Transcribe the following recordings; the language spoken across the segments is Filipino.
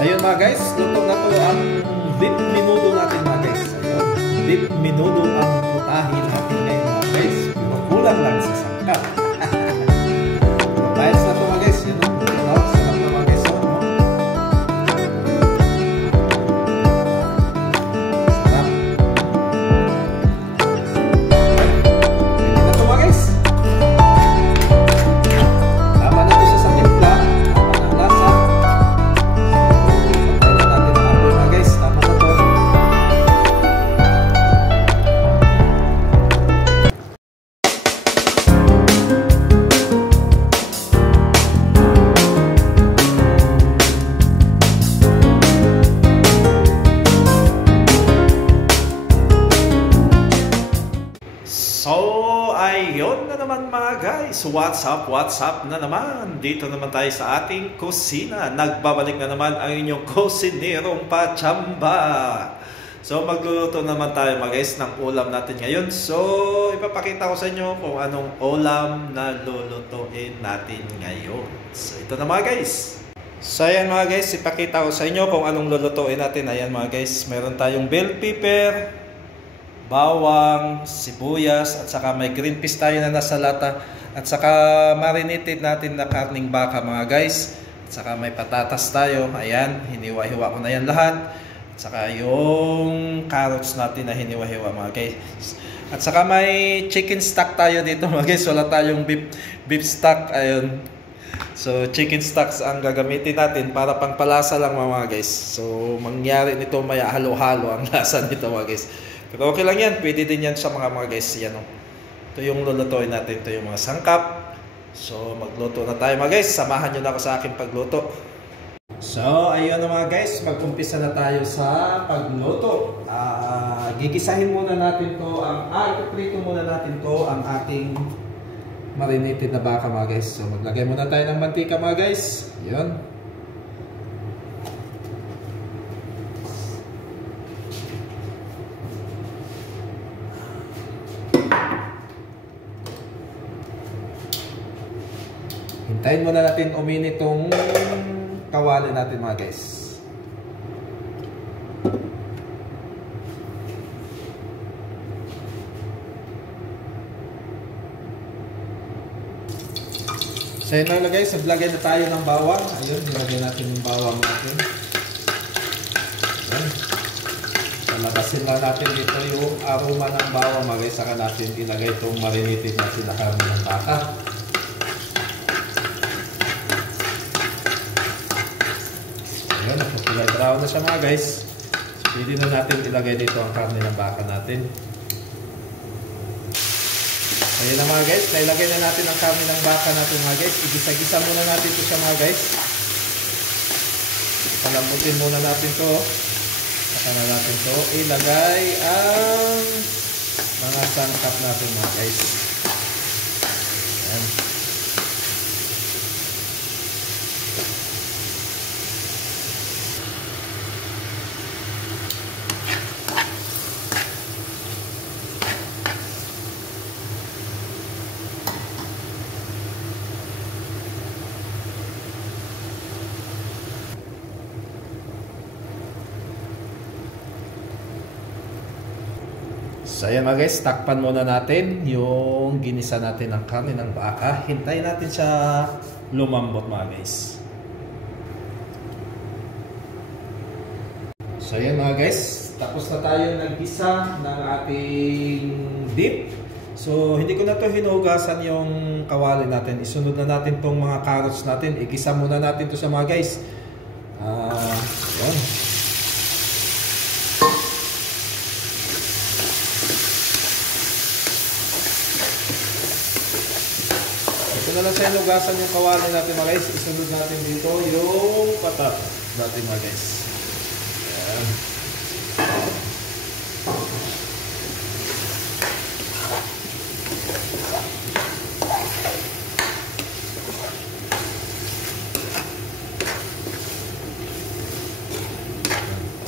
Ayun mga guys, luto na po ang beef menudo natin mga guys. Ayun, beef menudo ang putahin natin ngayon mga guys. Pero kulang lang sa sangkap. Bayas na po mga guys. Yun o, sarap na mga guys. Sarap. Pwede na to mga guys. Tama na to sa timpla. Tama na ang lasa. So, ayun na naman mga guys. What's up na naman. Dito naman tayo sa ating kusina. Nagbabalik na naman ang inyong kusinerong pachamba. So, magluluto naman tayo mga guys ng ulam natin ngayon. So, ipapakita ko sa inyo kung anong ulam na lulutuin natin ngayon. So, ito na mga guys. So, ayan mga guys, ipakita ko sa inyo kung anong lulutuin natin. Ayan mga guys, meron tayong bell pepper, bawang, sibuyas, at saka may green peas tayo na nasa lata, at saka marinated natin na karning baka mga guys, at saka may patatas tayo. Ayan, hiniwa-hiwa ko na yan lahat, at saka yung carrots natin na hiniwa-hiwa mga guys, at saka may chicken stock tayo dito mga guys. Wala tayong beef stock. Ayun, so chicken stocks ang gagamitin natin para pangpalasa lang mga guys. So mangyari nito may halo-halo ang lasa nito mga guys. Pero okay lang yan, pwede din yan sa mga guys. Yan o. Ito yung lulutuin natin, ito yung mga sangkap. So magluto na tayo mga guys, samahan nyo na ako sa aking pagluto. So ayun na mga guys, mag-umpisa na tayo sa pagluto. Gigisahin muna natin to ipaprito muna natin to ang ating marinated na baka mga guys. So maglagay muna tayo ng mantika mga guys. Yun. Hintayin muna natin uminit itong kawali natin mga guys. So yun na guys, naglagay na tayo ng bawang. Ayun, nilagay natin yung bawang natin. Ayun. Palabasin lang natin dito yung aroma ng bawang mga guys. Saka natin ilagay itong marinated natin na karne ng baka. Ayun, nakapulay brown na siya mga guys. Pwede na natin ilagay dito ang karne ng baka natin. Ayun na mga guys, nailagay na natin ang karne ng baka natin mga guys. Igisa-gisa muna natin ito siya mga guys. Palambutin muna natin ito. Saka na natin ito ilagay ang mga sangkap natin mga guys. Ayan. So ayan mga guys, takpan muna natin yung ginisa natin ng karne ng baka. Hintayin natin siya lumambot mga guys. So ayan mga guys, tapos na tayo naggisa ng ating dip. So hindi ko na to hinugasan yung kawali natin. Isunod na natin tong mga carrots natin. Igisa muna natin to sa mga guys. Ayan. Ito na lang sa hinugasan yung kawali natin mga guys. Isunod natin dito yung patatas natin mga guys. Ayan.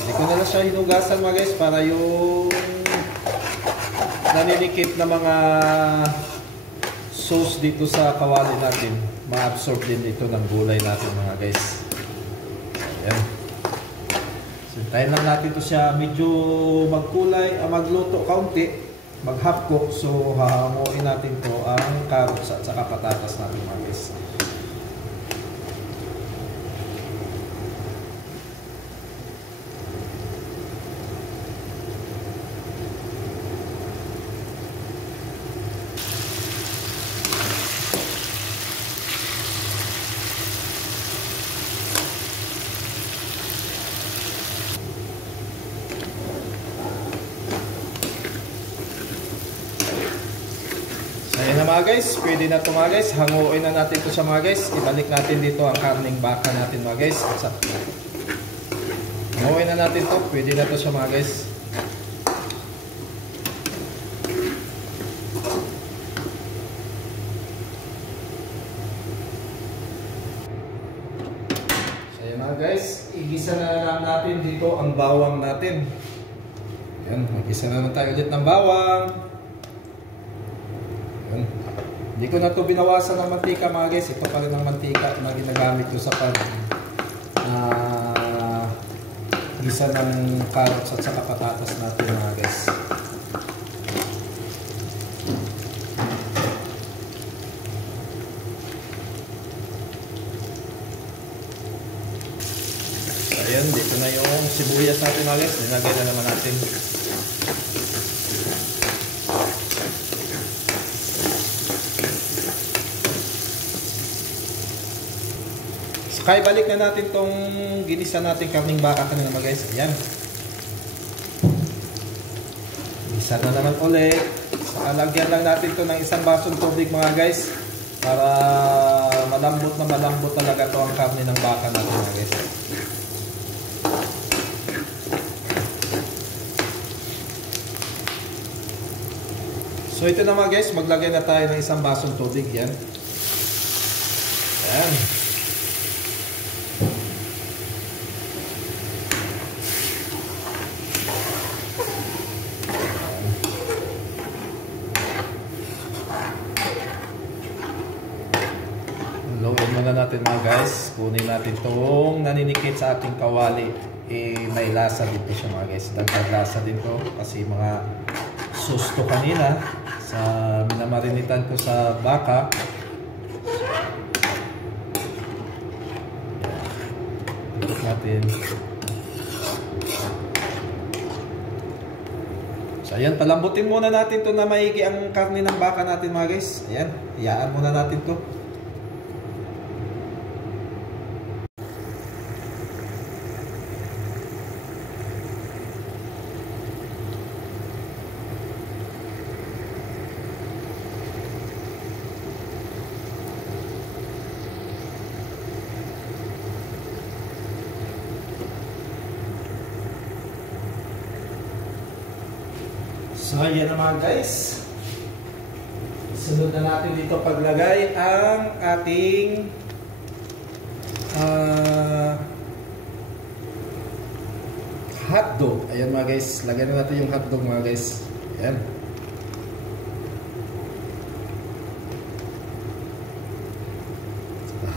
Hindi ko na lang siya hinugasan mga guys para yung naninikip na mga sauce dito sa kawali natin ma-absorb din ito ng gulay natin mga guys. Ayan. Tayo lang natin to siya medyo magkulay, magluto kaunti, mag-half cook. So hahanguin natin to ang carrots at saka patatas natin mga guys. Ayan na mga guys, pwede na ito mga guys. Hanguin na natin ito siya mga guys. Ibalik natin dito ang karning baka natin mga guys. Hanguin na natin ito. Pwede na ito siya mga guys. So ayan mga guys, igisa na lang natin dito ang bawang natin. Ayan, mag-isa na tayo ulit ng bawang. Hindi ko na ito binawasan ng mantika mga guys. Ito pa rin ang mantika na ginagamit ko sa gisa ng carrots at saka patatas natin mga guys. Ayan, dito na yung sibuyas natin mga guys. Nilagay na naman natin. Kaya balik na natin tong ginisa natin karning baka kanina mga guys. Ayan. Gisa na naman ulit. Lagyan lang natin to ng isang basong tubig mga guys. Para malambot talaga to ang karne ng baka natin mga guys. So ito na mga guys. Maglagay na tayo ng isang basong tubig. Yan. Ayan. Loadin muna natin mga guys. Kunin natin itong naninikit sa ating kawali. May lasa dito siya mga guys. Dagdag lasa din to kasi mga susto kanina sa minamarinitan ko sa baka. Ikot natin. So ayan, palambutin muna natin to na maigi ang karne ng baka natin mga guys. Ayan, iyaan muna natin to. So ayan na mga guys. Sunod na natin dito paglagay ang ating hotdog. Ayan mga guys. Lagyan na natin yung hotdog mga guys. Ayan.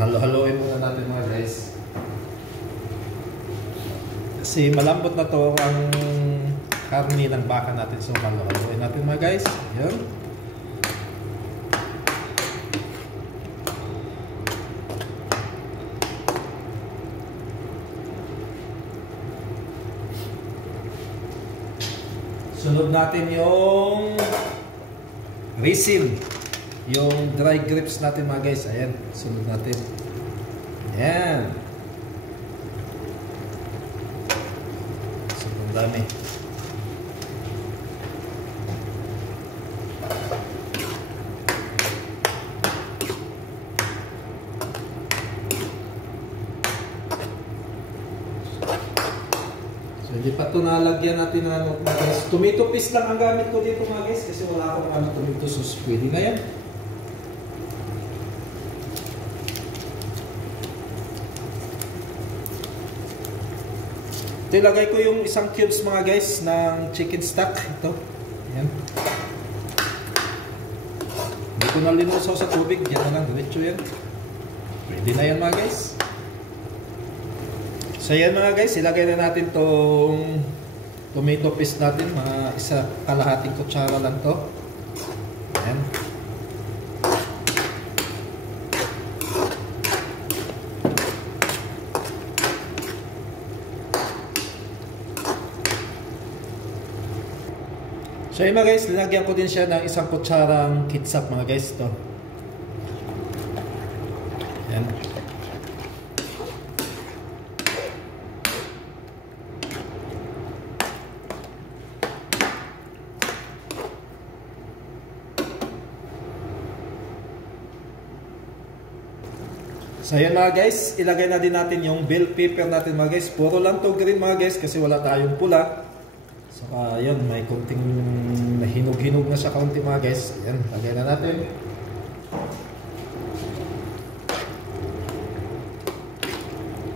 Halo-haloin muna natin mga guys. Kasi malambot na to ang karne ng baka natin. So halo-haloin natin mga guys. Ayan. Sunod natin yung resin. Yung dry grapes natin mga guys. Ayan. Sunod natin. Ayan. Sobrang dami. Hindi pa ito nalagyan natin ng ano mga guys. Tomato paste lang ang gamit ko dito mga guys. Kasi wala akong ano tomato sauce. Pwede na yan. Ito ilagay ko yung isang cubes mga guys ng chicken stock. Ito. Ayan. Hindi ko na linusaw sa tubig. Yan na lang. Diretso yan. Pwede na yan mga guys. So yan mga guys, ilagay na natin tong tomato paste natin, mga isa kalahating kutsara lang to. Ayan. So yun mga guys, linagyan ko din siya ng isang kutsarang ketchup mga guys to. Ayan. So ayan mga guys, ilagay na din natin yung bell pepper natin mga guys. Puro lang to green mga guys kasi wala tayong pula. So yun, may konting hinog-hinog na siya kaunti mga guys. Ayan, lagay na natin.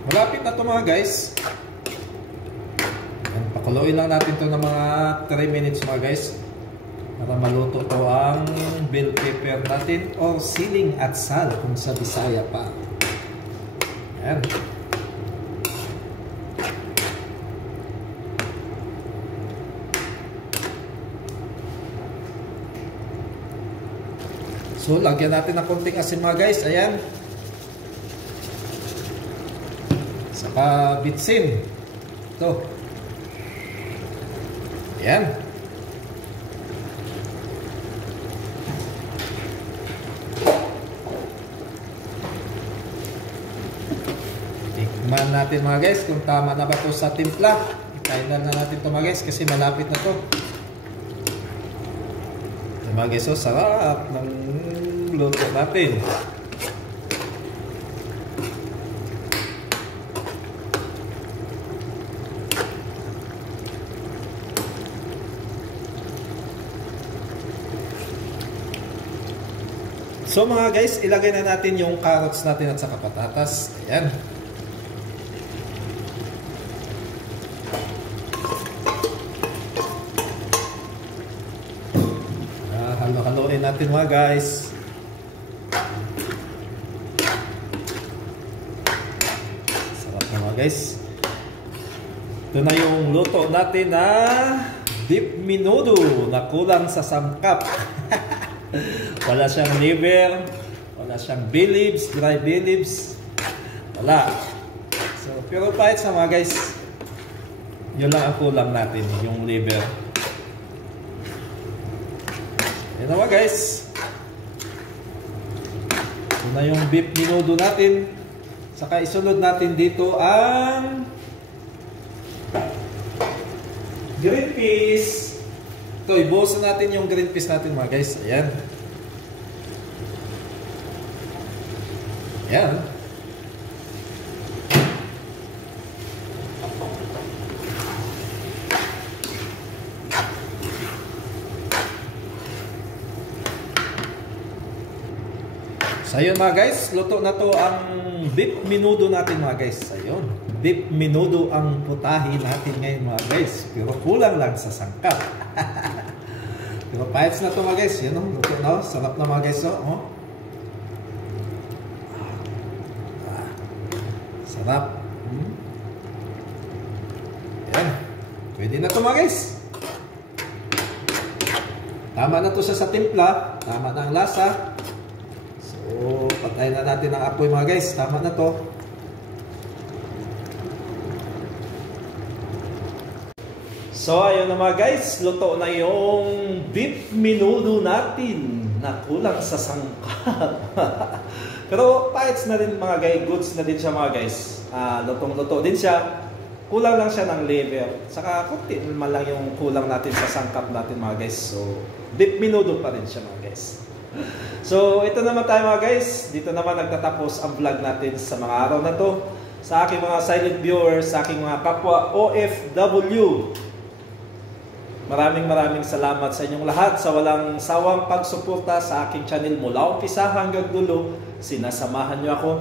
Malapit na to mga guys. Ayan, pakuluin lang natin to ng mga 3 minutes mga guys. Para maluto to ang bell pepper natin o siling at sal kung sa Bisaya pa. Ayan. So, lagyan natin ng konting asin mga guys. Ayan. Saka bitsin. Ito. Ayan. Tikman natin mga guys kung tama na ba ito sa timpla. I-final na natin ito mga guys kasi malapit na ito. Mga guys, so sarap ng luto natin. So mga guys, ilagay na natin yung carrots natin at saka patatas. Ayan. Halo-haloin natin mga guys. Sarap na mga guys. Ito na yung luto natin na beef menudo na kulang sa sangkap. Wala siyang liver, wala siyang bay leaves, dry bay leaves. Wala. So, pero pahit sa mga guys. Yun lang ang kulang natin, yung liver. Yan na mga guys. Yun na yung beef menudo natin. Saka isunod natin dito ang green peas. Ito, ibuhusan natin yung green peas natin mga guys. Ayan. Ayan. So ayun mga guys, luto na to ang beef menudo natin mga guys. Ayun, beef menudo ang putahe natin ngayon mga guys. Pero kulang lang sa sangkap. Pero pahits na to mga guys. Yan o, luto na o. Sarap na mga guys o. Oh. Sarap. Ayan. Pwede na to mga guys. Tama na to sa timpla. Tama na ang lasa. So, patayin na natin ang apoy mga guys. Tama na to. So, ayun na mga guys. Luto na yung beef menudo natin na kulang sa sangkap. Pero, pahits na rin mga guys. Goods na din siya mga guys. Lutong-luto din siya. Kulang lang siya ng liver. Saka, kunti naman lang yung kulang natin sa sangkap natin mga guys. So, beef menudo pa rin siya mga guys. So, ito naman tayo mga guys. Dito naman nagtatapos ang vlog natin sa mga araw na to. Sa aking mga silent viewers, sa aking mga kapwa OFW. Maraming salamat sa inyong lahat sa walang sawang pagsuporta sa aking channel mula umpisa hanggang dulo. Sinasamahan niyo ako.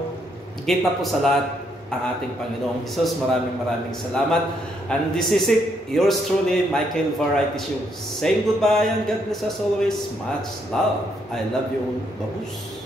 Higit na po sa lahat ang ating Panginoong Jesus. Maraming salamat. And this is it. Yours truly, Michael Variety Show. Saying goodbye and God bless us always. Much love. I love you all. Babus.